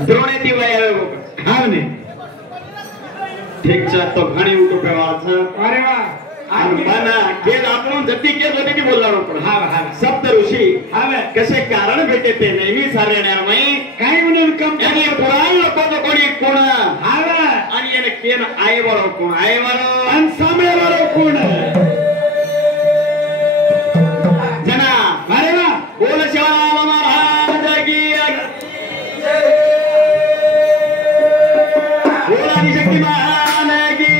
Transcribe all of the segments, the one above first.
द्रोणेती वया हाँ ने ठीक छ तो घणी उठो प्रवास अरे वाह बना के आपण जती के लगे की बोलणार पण हा हा सप्त ऋषी हा कसे कारण भेटे ते नेहमी सारेण्यामय काय म्हणून कम आणि पुराण लोक कोणी कोण हा आणि याने केन आई वाळो कोण आई वाळो आणि सामळे वाळो कोण जना अरे वाह बोल शिवाराम महाराज की बोल आदिशक्ती महाराज की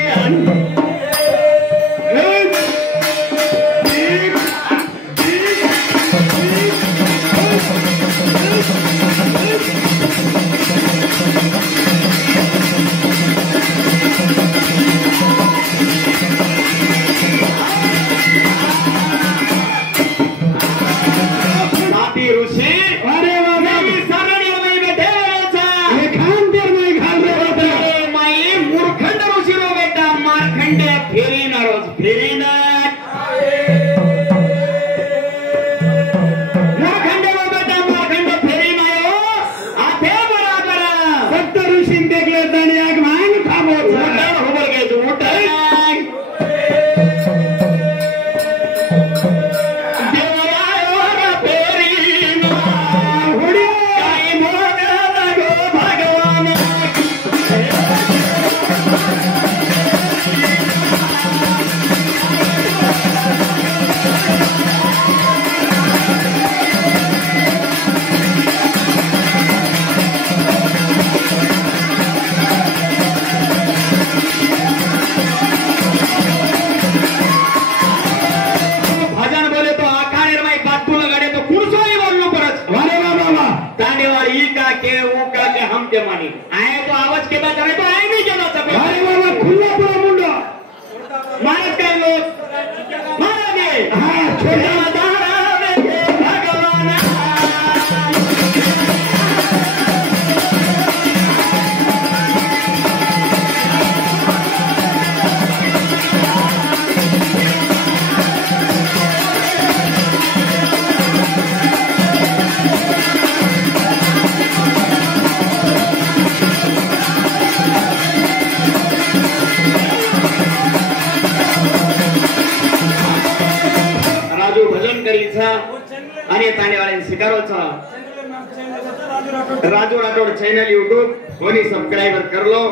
राजू राठौड़ चैनल यूट्यूब कोनी सब्सक्राइबर कर लो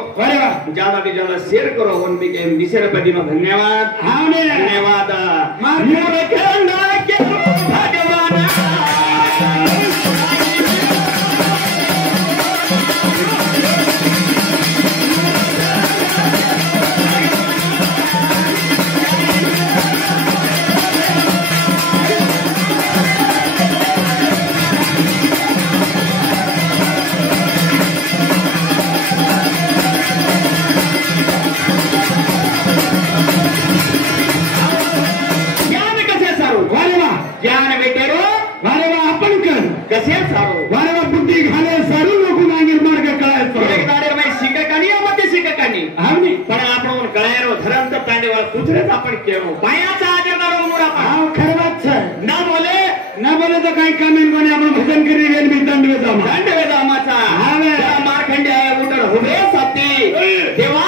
ज्यादा से ज्यादा शेयर करो वन भी के निशरपति में धन्यवाद धन्यवाद कसे सारो वारवा बुद्धी घाले सारू लोकून अंगीर मार्ग कळायचो एक दाडे मै शिककानी मध्ये शिककानी हावनी पण आपण कळायरो धरंत तांडेवाळ पुत्रेच आपण केलो पायाचा आजरदारो मुरा हाव खरवाच ना बोले तो काही कामेन कोणी आपण भजन करी गेल मी दंडवे जामाचा हावे मारखंडे उतर होवे सती देवा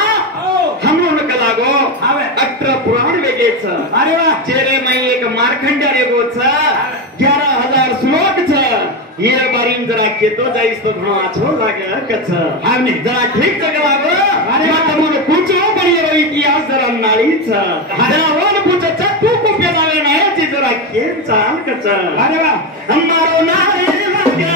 हमरो न लागो हावे अत्र पुराण वेगेच अरे वा चेरे मै एक मारखंडे रे गोच 11000 श्लोक ये बारीन जरा केतो जाईस तो घणो आछो लागे कछ हावनी जरा ठीक जगह लागो अरे तमोने पूछो बड़ी रो इतिहास जरा नाळीच जरा वन पूछो चट्टू को पेलावे नाही जरा केम चाल कछ अरे वा हमारो नाळे लागे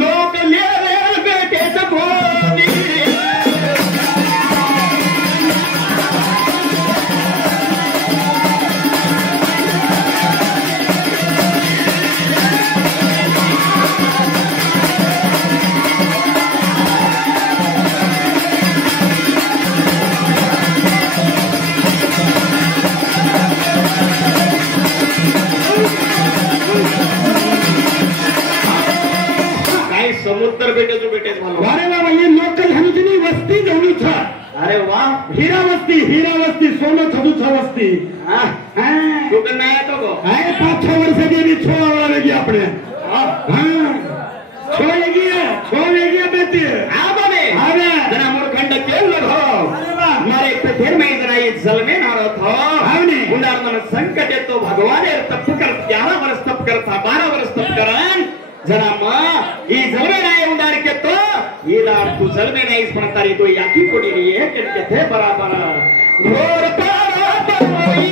लोक ले रे भेटे मला अरे बाबा ये लोकल हनुजनी वस्ती जवळी छ अरे वाह हीरा वस्ती सोनं थदू छ वस्ती हां तू पण नाही येतो गो आहे 5-6 वर्ष गेली छोवाला लगी आपले हां छोवेगी बेटी आबाने अरे जना मूर्खंड केल लगो मारे फिर में इतना ये जलमे ना रहो आवने उंडार मन संकट येतो भगवान तप कर 11 वर्ष तप करता 12 वर्ष तप करन जना मा ई जलमे नाही उंडार के तो ये दार तू जलमे नाही म्हणतारी तो याकी कोडी रे के थे बराबर घोर पार होई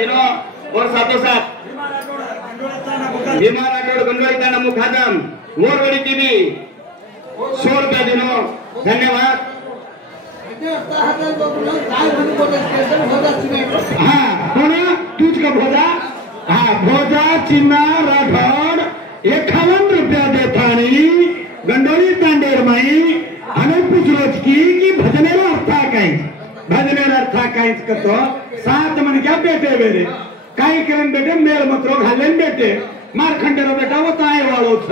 देना और साथों साथ विमान रोड गंडोळीताना मुखादम मोरवडी टीवी 100 रुपये दिनो धन्यवाद हाँ कोण तूच का भोजा हाँ भोजा चिन्ना राठौड 51 रुपया देतानी गंडोळी तांडेर माई आणि पुछरोच की भजनेला अर्था काहीच करतो 7 मन क्या बेटे बेरे काही किरण बेटे मेल मतरो घालेन बेटे मारखंडेरो बेटा वो ताय वाळो छ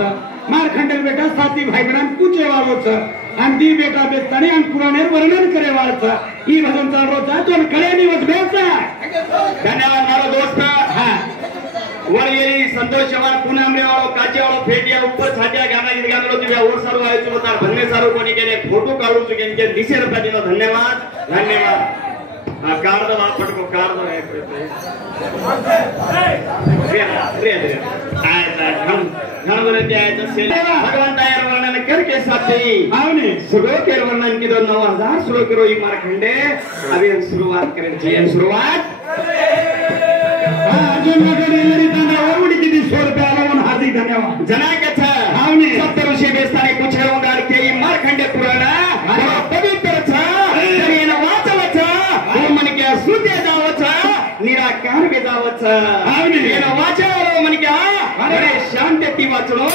मारखंडेर बेटा साथी भाई बहन पूछे वाळो छ आणि दी बेटा बेतानी आणि पुराणेर वर्णन करे वाळो छ ई भजन चालरो छ तो कळेनी वच बेचा धन्यवाद मारो दोस्त हां वळगेली संतोष चव्हाण पुनामरे वाळो काचे वाळो फेटिया ऊपर छाटिया गाना गीत गानो तुझ्या ओर सारू आहे तू तार भन्ने सारू कोणी केले फोटो काढू तू केनके 200 रुपये दिनो धन्यवाद कार्ड वापट को कार्ड है भगवान तयार वर्णन करके साथी आवने श्लोक के वर्णन की 9000 श्लोक रो ई मारखंडे अभी शुरुआत करें शुरुआत अर्जुन वगैरे येरी ताना ओरडी किती 100 रुपये आला हार्दिक धन्यवाद जना कथा आवने सत्तर ऋषी बेस्ताने कुछ होणार के ई मारखंडे पुराण पवित्र छ जरीन वाचल छ मन के सुते जावछ निराकार बेजावछ आवने येन वाचलो मन के अरे शांती वाचलो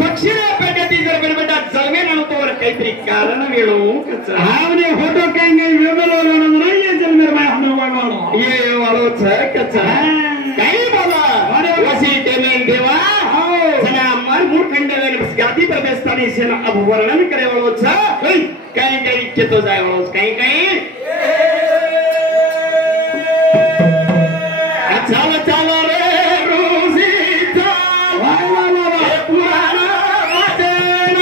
पक्षीने पेटती जर बेटा जलमे न तोवर काहीतरी कारण वेळो कच आवने फोटो कांगे वेबलो नाही ये जलमेर माय हमे वाळो ये वाळो छ कच काही बोला अरे वसी टेमेन देवा जना मन मूर्खंडले गादी पर बेस्तानी सेना अब वर्णन करे वाळो छ काही केतो जाय वाळो काही चालो रे रोजी चाल वाह पुराना वाचन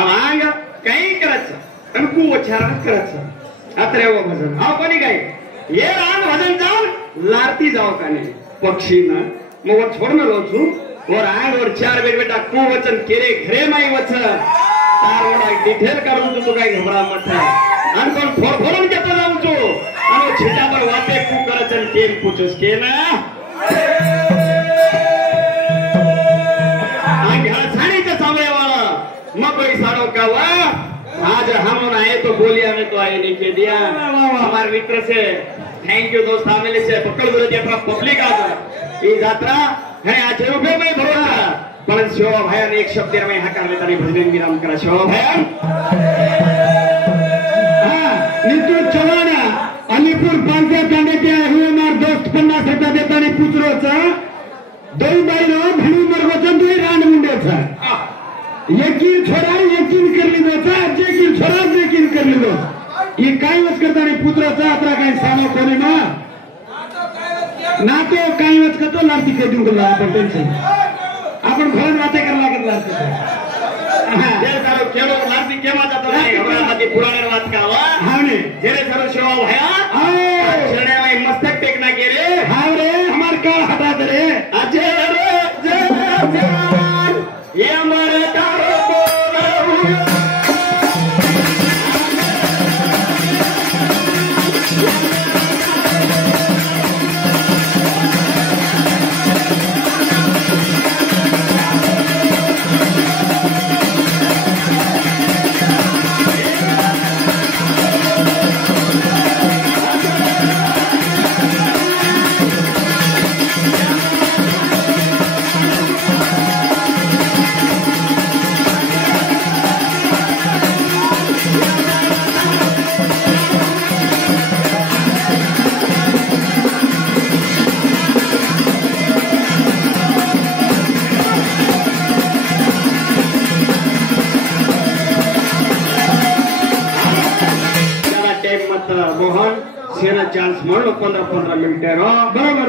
आवांग काही करायचं आणि कु उच्चारण करायचं अत्रे व भजन हा कोणी काय ये रान भजन जाऊन लारती जाओ का नाही पक्षी ना मग वो छोड़ में लोचू और आग और चार बेटा कु वचन केरे घरे माई वचन तार वडा डिटेल करून तू काय घबरा मत आणि कोण फोडफोडून घेतो जाऊ तू आणि छिटावर वाटे कु करचन केम पूछस के ना साड़ीच्या सावयवाला मग कोई साड़ो का वा आज हम आए तो बोलिया में तो आए नहीं के दिया हमारे मित्र से थैंक यू दोस्त फैमिली से पकड़ बोले अपना पब्लिक आज ये यात्रा है आज रुपये में भरोसा पण शिवा भयन एक शब्द में हाकार में तारी भजन विराम करा शिवा भयन नितू चव्हाणा अलीपूर पालत्या तांड्याचे हमार दोस्त 50 रुपया देताना पुचरोचा दोन बाईनो भणू मरगोचा दुई रान मुंडेचा यकीन छोरा यकीन करली दोचा जेकीन छोरा जेकीन करली दो ये काय वच करताना पुत्राचा अत्रा काय सानो कोणी ना ना तो काय वच करतो लारती के देऊ गेला आपण टेन्शन आपण घोन वाते कर लागत लारती जे सारो केलो लारती केमा जातो नाही हमरा मध्ये पुराणे वाच का वा हाने जेरे सारो शिवा भया चरणे में मस्तक टेकना के रे हां रे हमार काळ हटा दे रे अजय रे ये हमारे तारो बोल मोहन सेना चान्स म्हणलो 15 मिनिटे बरोबर